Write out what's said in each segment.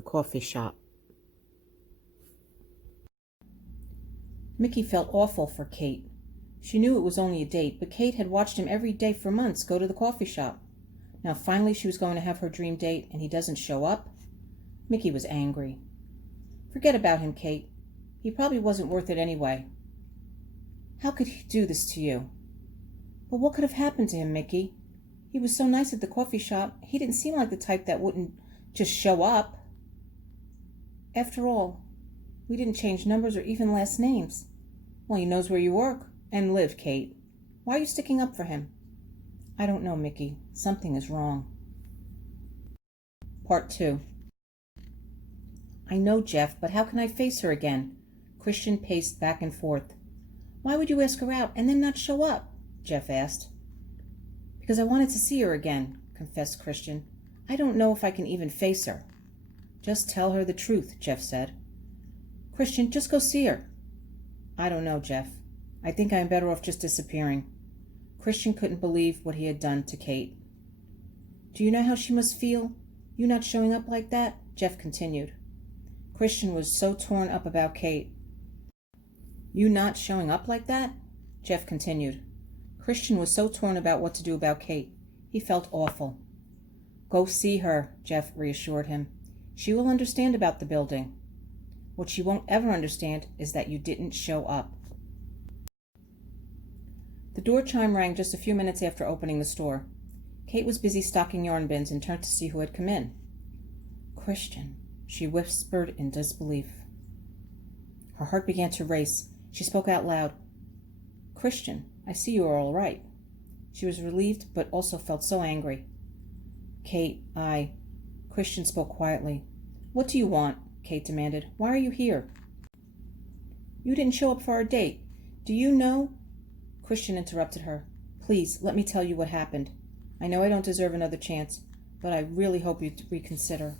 the coffee shop. Mickey felt awful for Kate. She knew it was only a date, but Kate had watched him every day for months go to the coffee shop. Now finally she was going to have her dream date, and he doesn't show up? Mickey was angry. Forget about him, Kate. He probably wasn't worth it anyway. How could he do this to you? But what could have happened to him, Mickey? He was so nice at the coffee shop. He didn't seem like the type that wouldn't just show up. After all, we didn't change numbers or even last names. Well, he knows where you work and live, Kate. Why are you sticking up for him? I don't know, Mickey. Something is wrong. Part 2. I know, Jeff, but how can I face her again? Christian paced back and forth. Why would you ask her out and then not show up? Jeff asked. Because I wanted to see her again, confessed Christian. I don't know if I can even face her. Just tell her the truth, Jeff said. Christian, just go see her. I don't know, Jeff. I think I am better off just disappearing. Christian couldn't believe what he had done to Kate. Do you know how she must feel? You not showing up like that? Jeff continued. Christian was so torn up about Kate. You not showing up like that? Jeff continued. Christian was so torn about what to do about Kate. He felt awful. Go see her, Jeff reassured him. She will understand about the building. What she won't ever understand is that you didn't show up. The door chime rang just a few minutes after opening the store. Kate was busy stocking yarn bins and turned to see who had come in. Christian, she whispered in disbelief. Her heart began to race. She spoke out loud. Christian, I see you are all right. She was relieved, but also felt so angry. Kate, Christian spoke quietly. What do you want? Kate demanded. Why are you here? You didn't show up for our date. Do you know? Christian interrupted her. Please, let me tell you what happened. I know I don't deserve another chance, but I really hope you reconsider.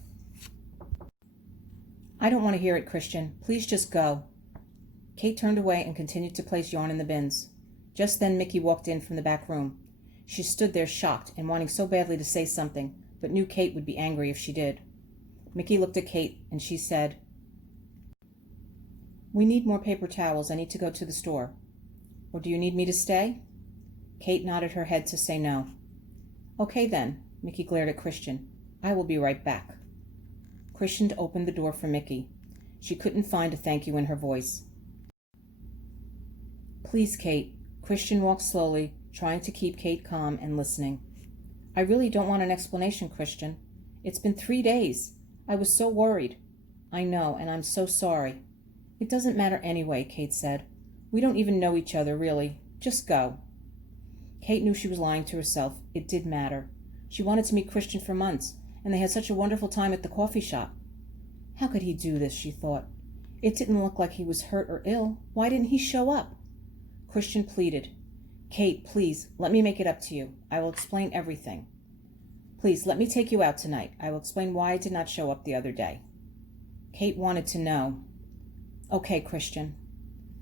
I don't want to hear it, Christian. Please just go. Kate turned away and continued to place yarn in the bins. Just then Mickey walked in from the back room. She stood there shocked and wanting so badly to say something, but knew Kate would be angry if she did. Mickey looked at Kate and she said, We need more paper towels. I need to go to the store. Or do you need me to stay? Kate nodded her head to say no. Okay then, Mickey glared at Christian. I will be right back. Christian opened the door for Mickey. She couldn't find a thank you in her voice. Please, Kate. Christian walked slowly, trying to keep Kate calm and listening. I really don't want an explanation, Christian. It's been 3 days. I was so worried. I know, and I'm so sorry. It doesn't matter anyway, Kate said. We don't even know each other, really. Just go. Kate knew she was lying to herself. It did matter. She wanted to meet Christian for months, and they had such a wonderful time at the coffee shop. How could he do this, she thought. It didn't look like he was hurt or ill. Why didn't he show up? Christian pleaded. Kate, please, let me make it up to you. I will explain everything. Please, let me take you out tonight. I will explain why I did not show up the other day. Kate wanted to know. Okay, Christian.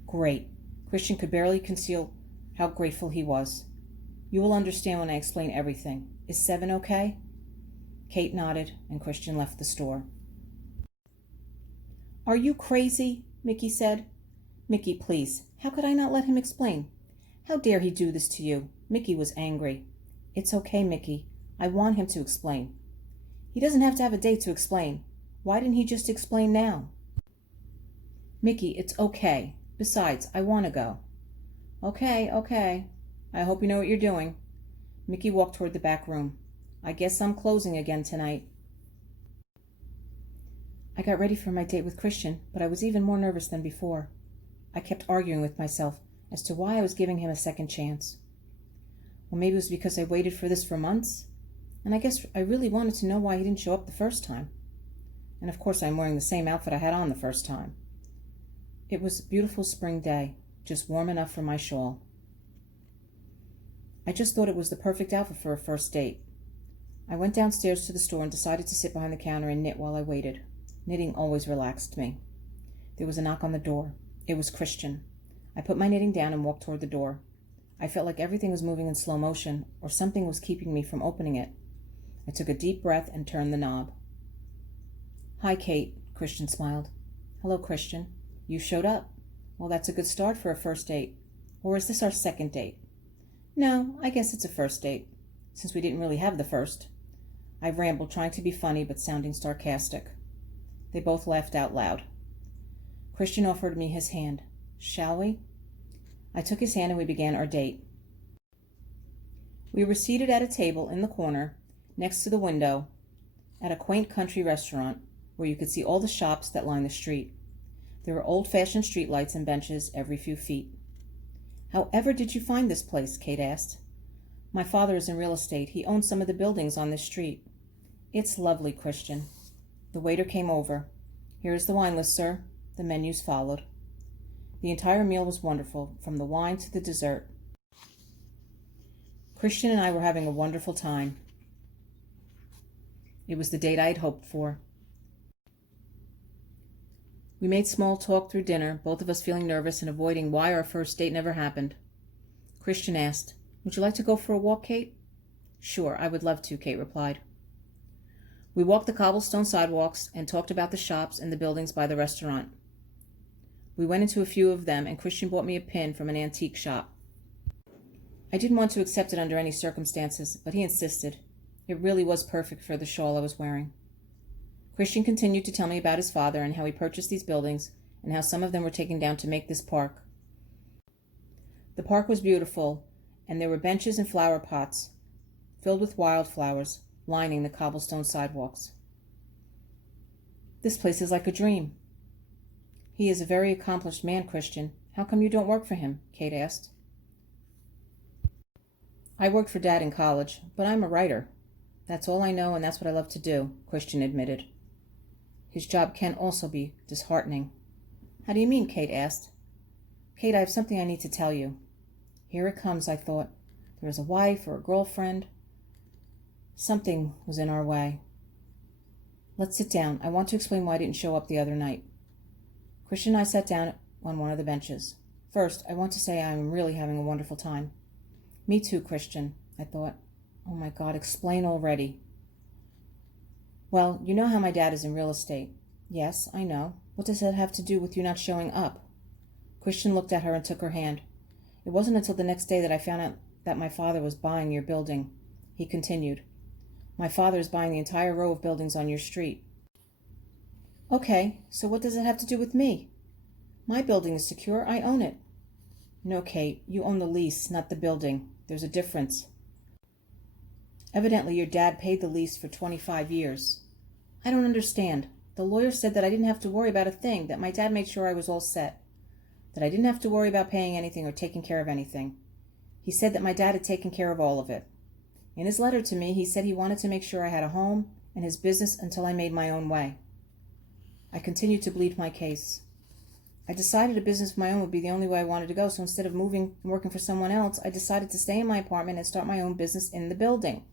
Great. Christian could barely conceal how grateful he was. You will understand when I explain everything. Is 7 okay? Kate nodded, and Christian left the store. Are you crazy? Mickey said. Mickey, please. How could I not let him explain? How dare he do this to you? Mickey was angry. It's okay, Mickey. I want him to explain. He doesn't have to have a date to explain. Why didn't he just explain now? Mickey, it's okay. Besides, I want to go. Okay. I hope you know what you're doing. Mickey walked toward the back room. I guess I'm closing again tonight. I got ready for my date with Christian, but I was even more nervous than before. I kept arguing with myself as to why I was giving him a second chance. Well, maybe it was because I waited for this for months, and I guess I really wanted to know why he didn't show up the first time. And of course I'm wearing the same outfit I had on the first time. It was a beautiful spring day, just warm enough for my shawl. I just thought it was the perfect outfit for a first date. I went downstairs to the store and decided to sit behind the counter and knit while I waited. Knitting always relaxed me. There was a knock on the door. It was Christian. I put my knitting down and walked toward the door. I felt like everything was moving in slow motion, or something was keeping me from opening it. I took a deep breath and turned the knob. Hi, Kate, Christian smiled. Hello, Christian. You showed up. Well, that's a good start for a first date. Or is this our second date? No, I guess it's a first date, since we didn't really have the first. I rambled, trying to be funny but sounding sarcastic. They both laughed out loud. Christian offered me his hand. Shall we? I took his hand and we began our date. We were seated at a table in the corner, next to the window, at a quaint country restaurant where you could see all the shops that line the street. There were old-fashioned streetlights and benches every few feet. However did you find this place? Kate asked. My father is in real estate. He owns some of the buildings on this street. It's lovely, Christian. The waiter came over. Here is the wine list, sir. The menus followed. The entire meal was wonderful, from the wine to the dessert. Christian and I were having a wonderful time. It was the date I had hoped for. We made small talk through dinner, both of us feeling nervous and avoiding why our first date never happened. Christian asked, Would you like to go for a walk, Kate? Sure, I would love to, Kate replied. We walked the cobblestone sidewalks and talked about the shops and the buildings by the restaurant. We went into a few of them, and Christian bought me a pin from an antique shop. I didn't want to accept it under any circumstances, but he insisted. It really was perfect for the shawl I was wearing. Christian continued to tell me about his father and how he purchased these buildings and how some of them were taken down to make this park. The park was beautiful, and there were benches and flower pots filled with wildflowers lining the cobblestone sidewalks. This place is like a dream. He is a very accomplished man, Christian. How come you don't work for him? Kate asked. I worked for Dad in college, but I'm a writer. That's all I know, and that's what I love to do, Christian admitted. His job can also be disheartening. How do you mean? Kate asked. Kate, I have something I need to tell you. Here it comes, I thought. There is a wife or a girlfriend. Something was in our way. Let's sit down. I want to explain why I didn't show up the other night. Christian and I sat down on one of the benches. First, I want to say I am really having a wonderful time. Me too, Christian, I thought. Oh my God, explain already. Well, you know how my dad is in real estate. Yes, I know. What does that have to do with you not showing up? Christian looked at her and took her hand. It wasn't until the next day that I found out that my father was buying your building. He continued. My father is buying the entire row of buildings on your street. Okay, so what does it have to do with me? My building is secure. I own it. No, Kate, you own the lease, not the building. There's a difference. Evidently, your dad paid the lease for 25 years. I don't understand. The lawyer said that I didn't have to worry about a thing, that my dad made sure I was all set, that I didn't have to worry about paying anything or taking care of anything. He said that my dad had taken care of all of it. In his letter to me, he said he wanted to make sure I had a home and his business until I made my own way. I continued to plead my case. I decided a business of my own would be the only way I wanted to go, so instead of moving and working for someone else, I decided to stay in my apartment and start my own business in the building.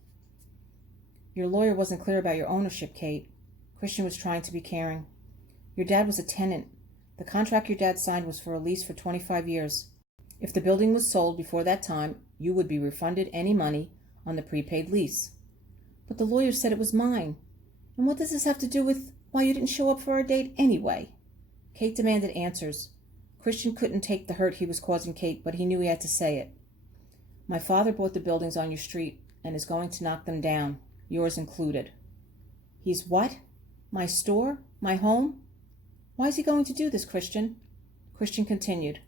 Your lawyer wasn't clear about your ownership, Kate. Christian was trying to be caring. Your dad was a tenant. The contract your dad signed was for a lease for 25 years. If the building was sold before that time, you would be refunded any money on the prepaid lease. But the lawyer said it was mine. And what does this have to do with why you didn't show up for our date anyway? Kate demanded answers. Christian couldn't take the hurt he was causing Kate, but he knew he had to say it. My father bought the buildings on your street and is going to knock them down, yours included. He's what? My store? My home? Why is he going to do this, Christian? Christian continued.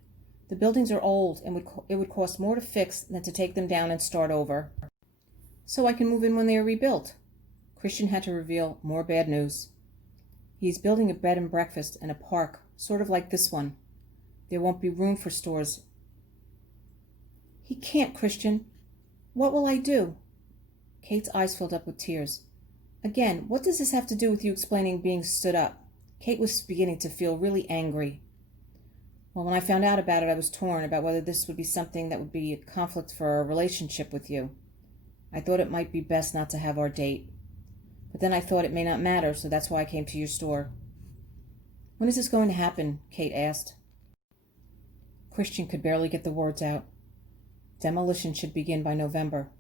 The buildings are old, and it would cost more to fix than to take them down and start over. So I can move in when they are rebuilt. Christian had to reveal more bad news. He is building a bed and breakfast and a park, sort of like this one. There won't be room for stores. He can't, Christian. What will I do? Kate's eyes filled up with tears. Again, what does this have to do with you explaining being stood up? Kate was beginning to feel really angry. Well, when I found out about it, I was torn about whether this would be something that would be a conflict for a relationship with you. I thought it might be best not to have our date. But then I thought it may not matter, so that's why I came to your store. When is this going to happen? Kate asked. Christian could barely get the words out. Demolition should begin by November.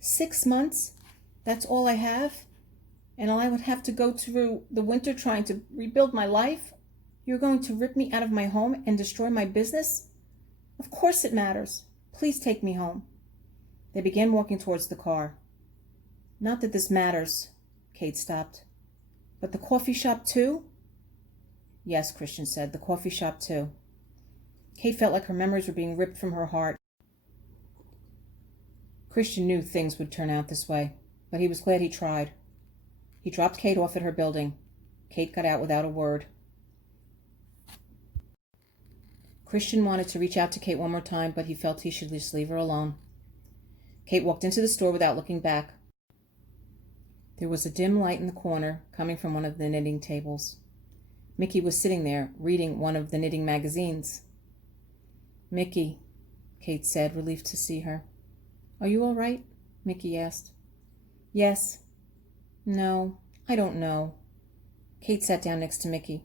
6 months? That's all I have? And I would have to go through the winter trying to rebuild my life? You're going to rip me out of my home and destroy my business? Of course it matters. Please take me home. They began walking towards the car. Not that this matters, Kate stopped. But the coffee shop too? Yes, Christian said, the coffee shop too. Kate felt like her memories were being ripped from her heart. Christian knew things would turn out this way, but he was glad he tried. He dropped Kate off at her building. Kate got out without a word. Christian wanted to reach out to Kate one more time, but he felt he should just leave her alone. Kate walked into the store without looking back. There was a dim light in the corner, coming from one of the knitting tables. Mickey was sitting there, reading one of the knitting magazines. Mickey, Kate said, relieved to see her. Are you all right? Mickey asked. Yes. No, I don't know. Kate sat down next to Mickey.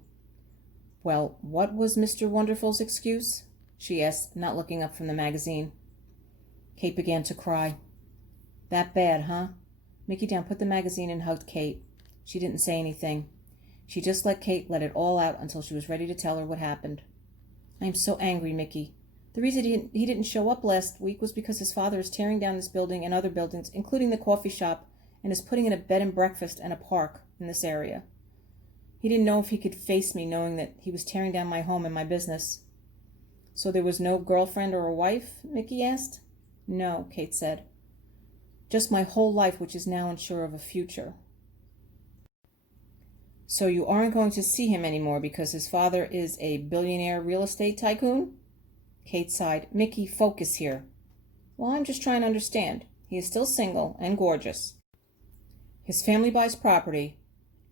Well, what was Mr. Wonderful's excuse? She asked, not looking up from the magazine. Kate began to cry. That bad, huh? Mickey down put the magazine and hugged Kate. She didn't say anything. She just let Kate let it all out until she was ready to tell her what happened. I am so angry, Mickey. The reason he didn't show up last week was because his father is tearing down this building and other buildings, including the coffee shop, and is putting in a bed and breakfast and a park in this area. He didn't know if he could face me knowing that he was tearing down my home and my business. So there was no girlfriend or a wife? Mickey asked. No, Kate said. Just my whole life, which is now unsure of a future. So you aren't going to see him anymore because his father is a billionaire real estate tycoon? Kate sighed. Mickey, focus here. Well, I'm just trying to understand. He is still single and gorgeous. His family buys property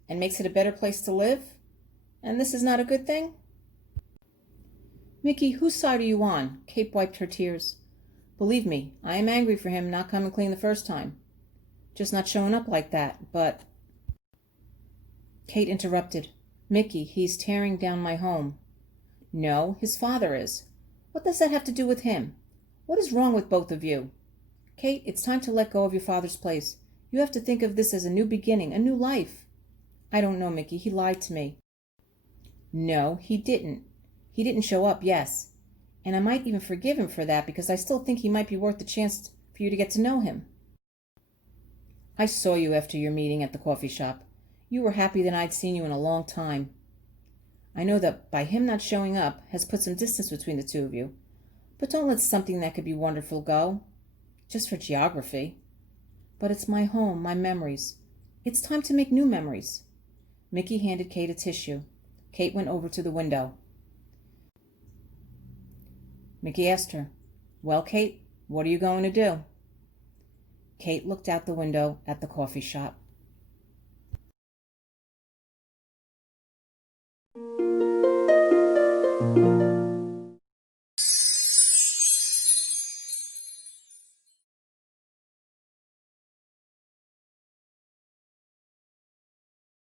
and makes it a better place to live? And this is not a good thing? Mickey, whose side are you on? Kate wiped her tears. Believe me, I am angry for him not coming clean the first time. Just not showing up like that, but... Kate interrupted. Mickey, he's tearing down my home. No, his father is. What does that have to do with him? What is wrong with both of you? Kate, it's time to let go of your father's place. You have to think of this as a new beginning, a new life. I don't know, Mickey. He lied to me. No, he didn't. He didn't show up, yes. And I might even forgive him for that because I still think he might be worth the chance for you to get to know him. I saw you after your meeting at the coffee shop. You were happy that I'd seen you in a long time. I know that by him not showing up has put some distance between the two of you. But don't let something that could be wonderful go. Just for geography. But it's my home, my memories. It's time to make new memories. Mickey handed Kate a tissue. Kate went over to the window. Mickey asked her, Well, Kate, what are you going to do? Kate looked out the window at the coffee shop.